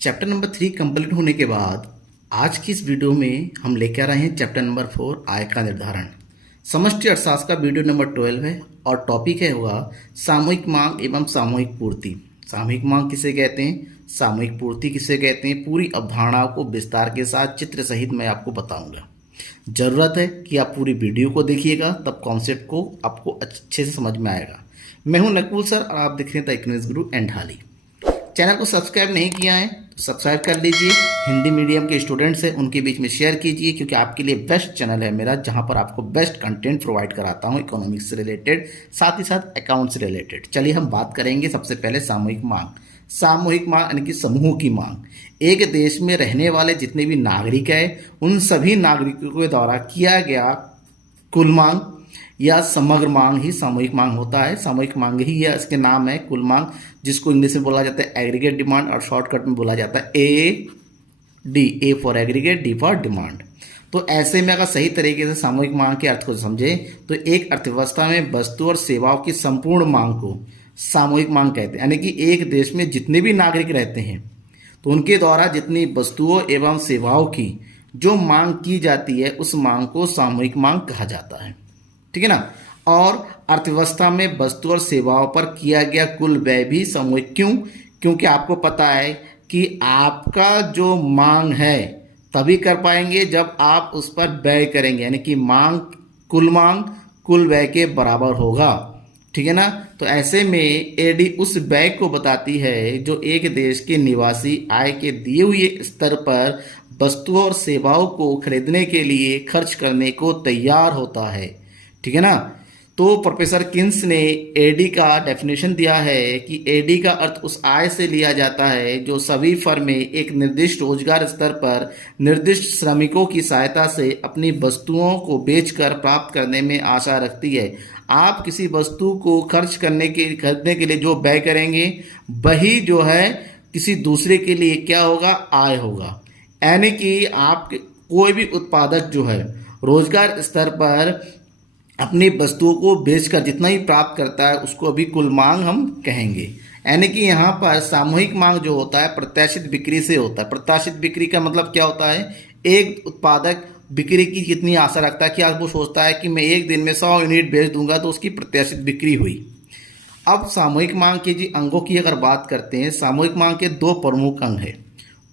Chapter number 3 complete होने के बाद आज की इस वीडियो में हम लेकर आ रहे हैं चैप्टर नंबर 4 आय का निर्धारण। समष्टि अर्थशास्त्र का वीडियो नंबर 12 है और टॉपिक है होगा सामूहिक मांग एवं सामूहिक पूर्ति। सामूहिक मांग किसे कहते हैं, सामूहिक पूर्ति किसे कहते हैं, पूरी अवधारणा को विस्तार के साथ चित्र सहित मैं आपको बताऊंगा। ज़रूरत है कि आप पूरी वीडियो को देखिएगा, तब कॉन्सेप्ट को आपको अच्छे से समझ में आएगा। मैं हूं नकुल सर और आप देख रहे हैं द इकोनॉमिक्स गुरु एंड हाली। चैनल को सब्सक्राइब नहीं किया है तो सब्सक्राइब कर लीजिए। हिंदी मीडियम के स्टूडेंट्स हैं उनके बीच में शेयर कीजिए, क्योंकि आपके लिए बेस्ट चैनल है मेरा, जहां पर आपको बेस्ट कंटेंट प्रोवाइड कराता हूं इकोनॉमिक्स से रिलेटेड, साथ ही साथ अकाउंट से रिलेटेड। चलिए हम बात करेंगे सबसे पहले सामूहिक मांग। सामूहिक मांग यानी कि समूह की मांग। एक देश में रहने वाले जितने भी नागरिक हैं उन सभी नागरिकों के द्वारा किया गया कुल मांग या समग्र मांग ही सामूहिक मांग होता है। सामूहिक मांग ही है, इसके नाम है कुल मांग, जिसको इंग्लिश में बोला जाता है एग्रीगेट डिमांड और शॉर्टकट में बोला जाता है A for aggregate, D for demand. तो ऐसे में अगर सही तरीके से सामूहिक मांग के अर्थ को समझे तो एक अर्थव्यवस्था में वस्तु और सेवाओं की संपूर्ण मांग को सामूहिक मांग कहते हैं। यानी कि एक देश में जितने भी नागरिक रहते हैं तो उनके द्वारा जितनी वस्तुओं एवं सेवाओं की जो मांग की जाती है उस मांग को सामूहिक मांग कहा जाता है। ठीक है ना। और अर्थव्यवस्था में वस्तु और सेवाओं पर किया गया कुल व्यय भी सामूहिक। क्यों? क्योंकि आपको पता है कि आपका जो मांग है तभी कर पाएंगे जब आप उस पर व्यय करेंगे, यानी कि मांग कुल व्यय के बराबर होगा। ठीक है ना। तो ऐसे में एडी उस व्यय को बताती है जो एक देश के निवासी आय के दिए हुए स्तर पर वस्तुओं और सेवाओं को खरीदने के लिए खर्च करने को तैयार होता है। ठीक है ना। तो प्रोफेसर किन्स ने एडी का डेफिनेशन दिया है कि एडी का अर्थ उस आय से लिया जाता है जो सभी फर्में एक निर्दिष्ट रोजगार स्तर पर निर्दिष्ट श्रमिकों की सहायता से अपनी वस्तुओं को बेचकर प्राप्त करने में आशा रखती है। आप किसी वस्तु को खरीदने के लिए जो व्यय करेंगे वही जो है किसी दूसरे के लिए क्या होगा, आय होगा। यानी कि आप कोई भी उत्पादक जो है रोजगार स्तर पर अपनी वस्तुओं को बेचकर जितना ही प्राप्त करता है उसको अभी कुल मांग हम कहेंगे। यानी कि यहाँ पर सामूहिक मांग जो होता है प्रत्याशित बिक्री से होता है। प्रत्याशित बिक्री का मतलब क्या होता है, एक उत्पादक बिक्री की कितनी आशा रखता है कि आज वो सोचता है कि मैं एक दिन में 100 यूनिट बेच दूंगा तो उसकी प्रत्याशित बिक्री हुई। अब सामूहिक मांग के जी अंगों की अगर बात करते हैं, सामूहिक मांग के दो प्रमुख अंग है,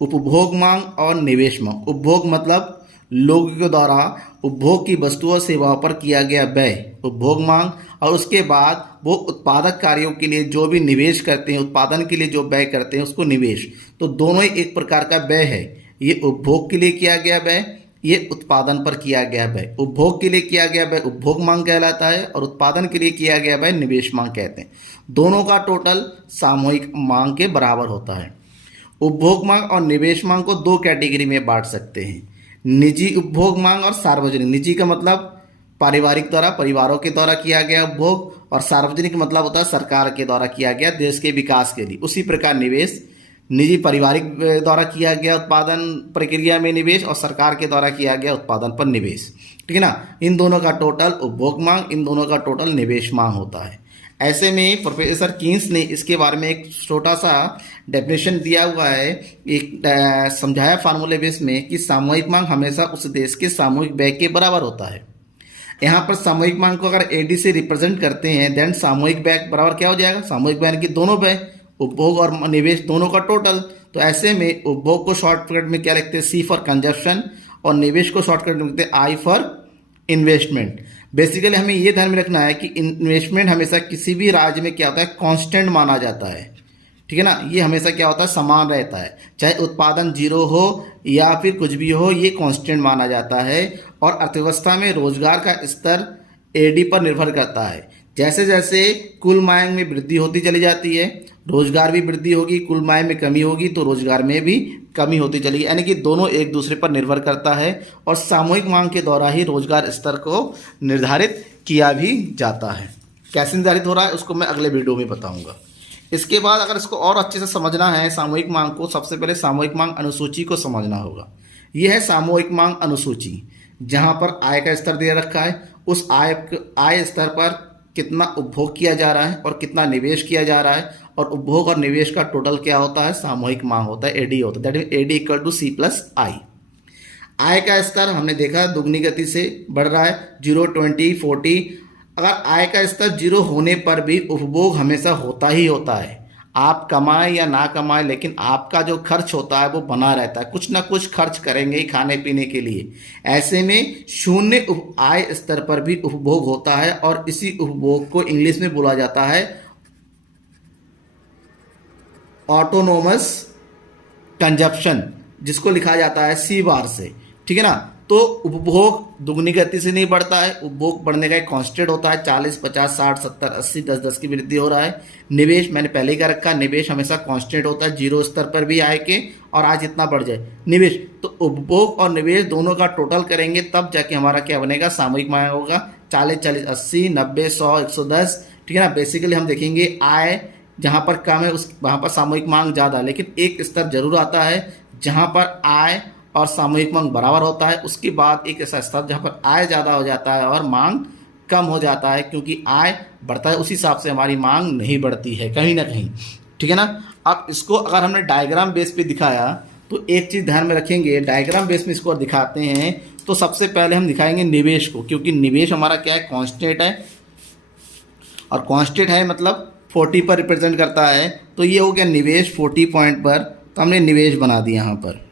उपभोग मांग और निवेश मांग। उपभोग मतलब लोगों के द्वारा उपभोग की वस्तुओं सेवाओं पर किया गया व्यय, उपभोग मांग। और उसके बाद वो उत्पादक कार्यों के लिए जो भी निवेश करते हैं, उत्पादन के लिए जो व्यय करते हैं उसको निवेश। तो दोनों ही एक प्रकार का व्यय है। ये उपभोग के लिए किया गया व्यय, ये उत्पादन पर किया गया व्यय। उपभोग के लिए किया गया व्यय उपभोग मांग कहलाता है और उत्पादन के लिए किया गया व्यय निवेश मांग कहते हैं। दोनों का टोटल सामूहिक मांग के बराबर होता है। उपभोग मांग और निवेश मांग को दो कैटेगरी में बांट सकते हैं, निजी उपभोग मांग और सार्वजनिक। निजी का मतलब पारिवारिक द्वारा, परिवारों के द्वारा किया गया उपभोग, और सार्वजनिक मतलब होता है सरकार के द्वारा किया गया देश के विकास के लिए। उसी प्रकार निवेश, निजी पारिवारिक द्वारा किया गया उत्पादन प्रक्रिया में निवेश और सरकार के द्वारा किया गया उत्पादन पर निवेश। ठीक है ना। इन दोनों का टोटल उपभोग मांग, इन दोनों का टोटल निवेश मांग होता है। ऐसे में प्रोफेसर किन्स ने इसके बारे में एक छोटा सा डेफिनेशन दिया हुआ है, एक समझाया फार्मूले बेस में कि सामूहिक मांग हमेशा उस देश के सामूहिक व्यय के बराबर होता है। यहाँ पर सामूहिक मांग को अगर एडी से रिप्रेजेंट करते हैं देन सामूहिक व्यय बराबर क्या हो जाएगा, सामूहिक व्यय की दोनों व्यय, उपभोग और निवेश दोनों का टोटल। तो ऐसे में उपभोग को शॉर्टकट में क्या लिखते हैं, सी फॉर कंजप्शन, और निवेश को शॉर्टकट में लिखते हैं आई फॉर इन्वेस्टमेंट। बेसिकली हमें ये ध्यान में रखना है कि इन्वेस्टमेंट हमेशा किसी भी राज्य में क्या होता है, कांस्टेंट माना जाता है। ठीक है ना। ये हमेशा क्या होता है, समान रहता है, चाहे उत्पादन जीरो हो या फिर कुछ भी हो, ये कांस्टेंट माना जाता है। और अर्थव्यवस्था में रोजगार का स्तर एडी पर निर्भर करता है। जैसे जैसे कुल मांग में वृद्धि होती चली जाती है रोजगार भी वृद्धि होगी, कुल मांग में कमी होगी तो रोजगार में भी कमी होती चलेगी। यानी कि दोनों एक दूसरे पर निर्भर करता है और सामूहिक मांग के द्वारा ही रोजगार स्तर को निर्धारित किया भी जाता है। कैसे निर्धारित हो रहा है उसको मैं अगले वीडियो में बताऊंगा। इसके बाद अगर इसको और अच्छे से समझना है सामूहिक मांग को, सबसे पहले सामूहिक मांग अनुसूची को समझना होगा। यह है सामूहिक मांग अनुसूची, जहां पर आय का स्तर दे रखा है, उस आय स्तर पर कितना उपभोग किया जा रहा है और कितना निवेश किया जा रहा है और उपभोग और निवेश का टोटल क्या होता है, सामूहिक मांग होता है, एडी होता है। That mean A D equal to C plus I. आय का स्तर हमने देखा दुगनी गति से बढ़ रहा है, 0, 20, 40। अगर आय का स्तर 0 होने पर भी उपभोग हमेशा होता ही होता है। आप कमाएं या ना कमाएं, लेकिन आपका जो खर्च होता है वो बना रहता है, कुछ ना कुछ खर्च करेंगे ही खाने पीने के लिए। ऐसे में शून्य आय स्तर पर भी उपभोग होता है और इसी उपभोग को इंग्लिश में बोला जाता है ऑटोनोमस कंजप्शन, जिसको लिखा जाता है सी बार से। ठीक है ना। तो उपभोग दुगनी गति से नहीं बढ़ता है, उपभोग बढ़ने का एक कांस्टेंट होता है, 40, 50, 60, 70, 80, 10-10 की वृद्धि हो रहा है। निवेश मैंने पहले ही कर रखा, निवेश हमेशा कांस्टेंट होता है, 0 स्तर पर भी आय के, और आज इतना बढ़ जाए निवेश, तो उपभोग और निवेश दोनों का टोटल करेंगे तब जाके हमारा क्या बनेगा, सामूहिक मांग होगा। 40, 40, 80, 90, 100, 110। ठीक है ना। बेसिकली हम देखेंगे आय जहाँ पर कम है उस वहाँ पर सामूहिक मांग ज़्यादा, लेकिन एक स्तर जरूर आता है जहाँ पर आय और सामूहिक मांग बराबर होता है। उसके बाद एक ऐसा स्तर जहाँ पर आय ज़्यादा हो जाता है और मांग कम हो जाता है, क्योंकि आय बढ़ता है उस हिसाब से हमारी मांग नहीं बढ़ती है कहीं ना कहीं। ठीक है ना। अब इसको अगर हमने डायग्राम बेस पे दिखाया तो एक चीज़ ध्यान में रखेंगे, डायग्राम बेस में इसको दिखाते हैं तो सबसे पहले हम दिखाएंगे निवेश को, क्योंकि निवेश हमारा क्या है, कांस्टेंट है, और कांस्टेंट है मतलब 40 पर रिप्रेजेंट करता है। तो ये हो गया निवेश 40 पॉइंट पर, तो हमने निवेश बना दिया यहाँ पर।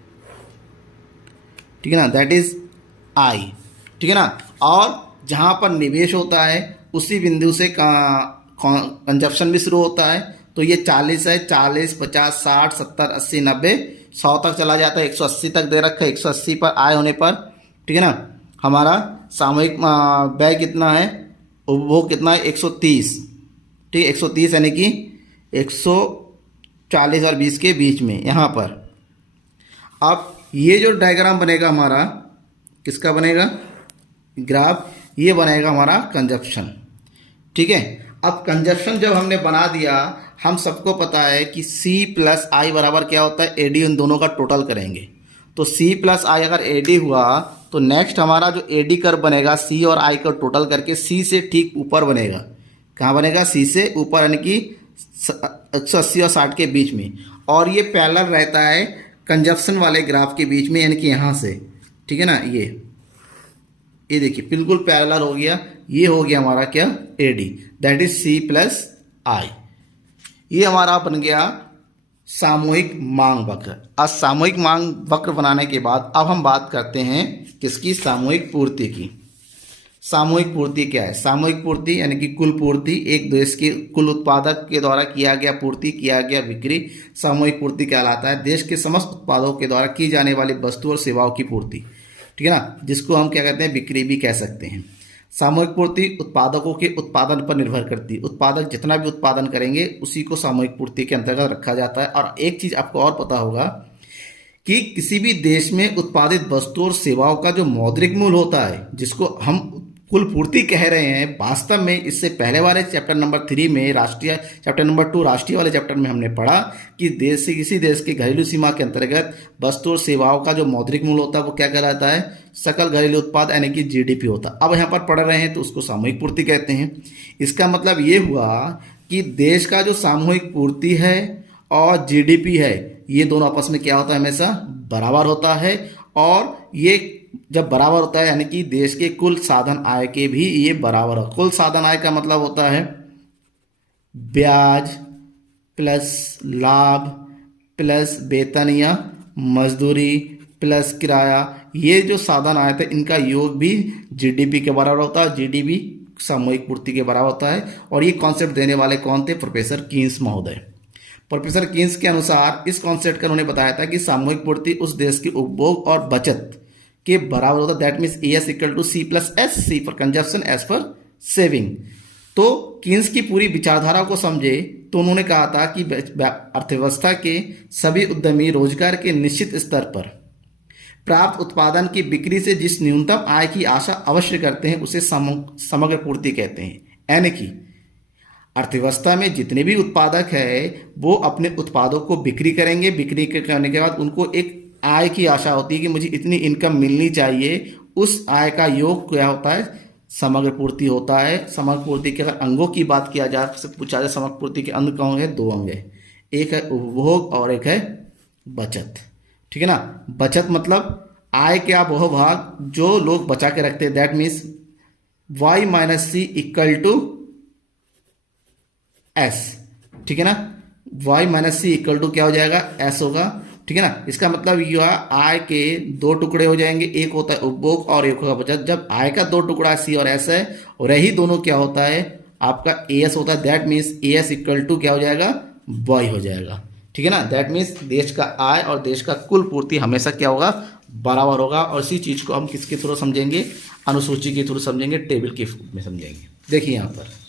ठीक है ना, दैट इज आई। ठीक है ना। और जहाँ पर निवेश होता है उसी बिंदु से कंजप्शन भी शुरू होता है। तो ये 40 है, 40, 50, 60, 70, 80, 90, 100 तक चला जाता है, 180 तक दे रखा है। 180 पर आय होने पर, ठीक है ना, हमारा सामूहिक व्यय कितना है, उपभोग कितना है, 130। ठीक है, 130 यानी कि 140 और 20 के बीच में यहाँ पर। अब ये जो डायग्राम बनेगा हमारा, किसका बनेगा ग्राफ, ये बनेगा हमारा कंजप्शन। ठीक है। अब कंजप्शन जब हमने बना दिया, हम सबको पता है कि C प्लस आई बराबर क्या होता है, एडी, उन दोनों का टोटल करेंगे। तो C प्लस आई अगर एडी हुआ तो नेक्स्ट हमारा जो एडी कर्व बनेगा C और I का टोटल करके C से ठीक ऊपर बनेगा। कहाँ बनेगा, C से ऊपर, यानी कि 180 और 60 के बीच में। और ये पैरेलल रहता है कंजप्शन वाले ग्राफ के बीच में, यानी कि यहाँ से। ठीक है ना, ये देखिए बिल्कुल पैरेलल हो गया। ये हो गया हमारा क्या, A D, that is C plus I. ये हमारा बन गया सामूहिक मांग वक्र। अब सामूहिक मांग वक्र बनाने के बाद अब हम बात करते हैं किसकी, सामूहिक पूर्ति की। सामूहिक पूर्ति क्या है, सामूहिक पूर्ति यानी कि कुल पूर्ति, एक देश के कुल उत्पादक के द्वारा किया गया पूर्ति, किया गया बिक्री, सामूहिक पूर्ति कहलाता है। देश के समस्त उत्पादों के द्वारा की जाने वाली वस्तु और सेवाओं की पूर्ति। ठीक है ना, जिसको हम क्या कहते हैं, बिक्री भी कह सकते हैं। सामूहिक पूर्ति उत्पादकों के उत्पादन पर निर्भर करती है। उत्पादक जितना भी उत्पादन करेंगे उसी को सामूहिक पूर्ति के अंतर्गत रखा जाता है। और एक चीज़ आपको और पता होगा कि किसी भी देश में उत्पादित वस्तु और सेवाओं का जो मौद्रिक मूल्य होता है, जिसको हम कुल पूर्ति कह रहे हैं, वास्तव में इससे पहले वाले चैप्टर नंबर 3 में, राष्ट्रीय चैप्टर नंबर 2 राष्ट्रीय वाले चैप्टर में हमने पढ़ा कि देश से किसी देश के घरेलू सीमा के अंतर्गत वस्तु और सेवाओं का जो मौद्रिक मूल्य होता है वो क्या कहलाता है, सकल घरेलू उत्पाद यानी कि GDP होता है। अब यहाँ पर पढ़ रहे हैं तो उसको सामूहिक पूर्ति कहते हैं। इसका मतलब ये हुआ कि देश का जो सामूहिक पूर्ति है और GDP है, ये दोनों आपस में क्या होता है, हमेशा बराबर होता है। और ये जब बराबर होता है यानी कि देश के कुल साधन आय के भी ये बराबर हो। कुल साधन आय का मतलब होता है ब्याज प्लस लाभ प्लस वेतन या मजदूरी प्लस किराया, ये जो साधन आय थे इनका योग भी GDP के बराबर होता है। GDP सामूहिक पूर्ति के बराबर होता है। और ये कॉन्सेप्ट देने वाले कौन थे, प्रोफेसर कीन्स महोदय। प्रोफेसर कीन्स के अनुसार इस कॉन्सेप्ट का उन्होंने बताया था कि सामूहिक पूर्ति उस देश के उपभोग और बचत के बराबर होता है। That means ES equal to C plus S, C for consumption, S for saving. तो कीन्स की पूरी विचारधारा को समझे तो उन्होंने कहा था कि अर्थव्यवस्था के सभी उद्यमी रोजगार के निश्चित स्तर पर प्राप्त उत्पादन की बिक्री से जिस न्यूनतम आय की आशा अवश्य करते हैं उसे समग्र पूर्ति कहते हैं। यानी कि अर्थव्यवस्था में जितने भी उत्पादक है वो अपने उत्पादों को बिक्री करेंगे, बिक्री करने के बाद उनको एक आय की आशा होती है कि मुझे इतनी इनकम मिलनी चाहिए। उस आय का योग क्या होता है, समग्र पूर्ति होता है। समग्र पूर्ति के अगर अंगों की बात किया जाए, से पूछा जाए समग्र पूर्ति के अंग कौन है, 2 अंग है, एक है उपभोग और एक है बचत। ठीक है ना। बचत मतलब आय का वह भाग जो लोग बचा के रखते हैं, that means y minus C equal to एस। ठीक है ना। y minus C equal to क्या हो जाएगा, s होगा। ठीक है ना। इसका मतलब यह आय के 2 टुकड़े हो जाएंगे, एक होता है उपभोग और एक होगा बचत। जब आय का 2 टुकड़ा सी और एस है और यही दोनों क्या होता है आपका एस होता है, that means S equal to क्या हो जाएगा, वाई हो जाएगा। ठीक है ना। दैट मीन्स देश का आय और देश का कुल पूर्ति हमेशा क्या होगा, बराबर होगा। और इसी चीज़ को हम किसके थ्रू समझेंगे, अनुसूची के थ्रू समझेंगे, टेबल के रूप में समझेंगे। देखिए यहाँ पर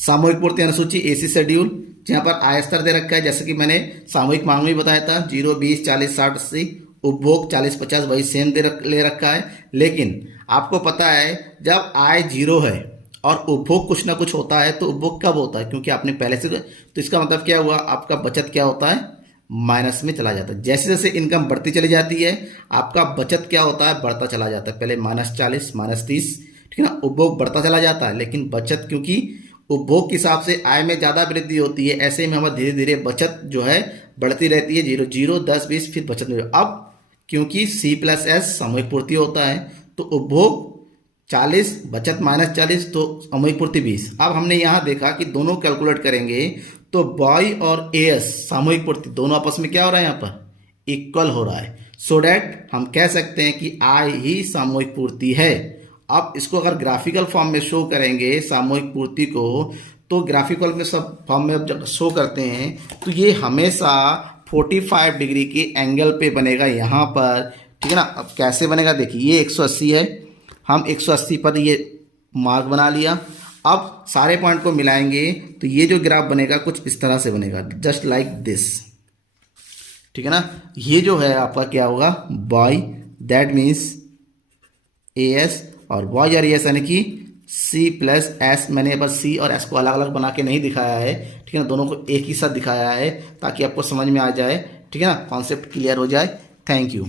सामूहिक पूर्ति अनुसूची एसी शेड्यूल, जहाँ पर आय स्तर दे रखा है, जैसे कि मैंने सामूहिक मांग में बताया था 0, 20, 40, 60, 80, उपभोग 40, 50 वही सेम ले रखा है। लेकिन आपको पता है जब आय 0 है और उपभोग कुछ ना कुछ होता है तो उपभोग कब होता है, क्योंकि आपने पहले से, तो इसका मतलब क्या हुआ, आपका बचत क्या होता है, माइनस में चला जाता है। जैसे जैसे इनकम बढ़ती चली जाती है आपका बचत क्या होता है, बढ़ता चला जाता है। पहले -40, -30, ठीक है ना। उपभोग बढ़ता चला जाता है, लेकिन बचत क्योंकि उपभोग के हिसाब से आय में ज़्यादा वृद्धि होती है, ऐसे में हमारा धीरे धीरे बचत जो है बढ़ती रहती है, 0, 0, 10, 20, फिर बचत में। अब क्योंकि C+S सामूहिक पूर्ति होता है तो उपभोग 40, बचत -40, तो सामूहिक पूर्ति 20। अब हमने यहाँ देखा कि दोनों कैलकुलेट करेंगे तो बॉय और एस सामूहिक पूर्ति दोनों आपस में क्या हो रहा है, यहाँ पर इक्वल हो रहा है। सो डैट हम कह सकते हैं कि आय ही सामूहिक पूर्ति है। अब इसको अगर ग्राफिकल फॉर्म में शो करेंगे सामूहिक पूर्ति को, तो ग्राफिकल में सब फॉर्म में जब शो करते हैं तो ये हमेशा 45 डिग्री के एंगल पे बनेगा यहाँ पर। ठीक है ना। अब कैसे बनेगा देखिए, ये 180 है, हम 180 पर ये मार्क बना लिया। अब सारे पॉइंट को मिलाएंगे तो ये जो ग्राफ बनेगा कुछ इस तरह से बनेगा, जस्ट लाइक दिस। ठीक है ना। ये जो है आपका क्या होगा, Y, that means A S, और वाई और एस यानी कि C+S। मैंने यहाँ पर C और S को अलग अलग बना के नहीं दिखाया है, ठीक है ना, दोनों को एक ही साथ दिखाया है ताकि आपको समझ में आ जाए। ठीक है ना, कॉन्सेप्ट क्लियर हो जाए। Thank you.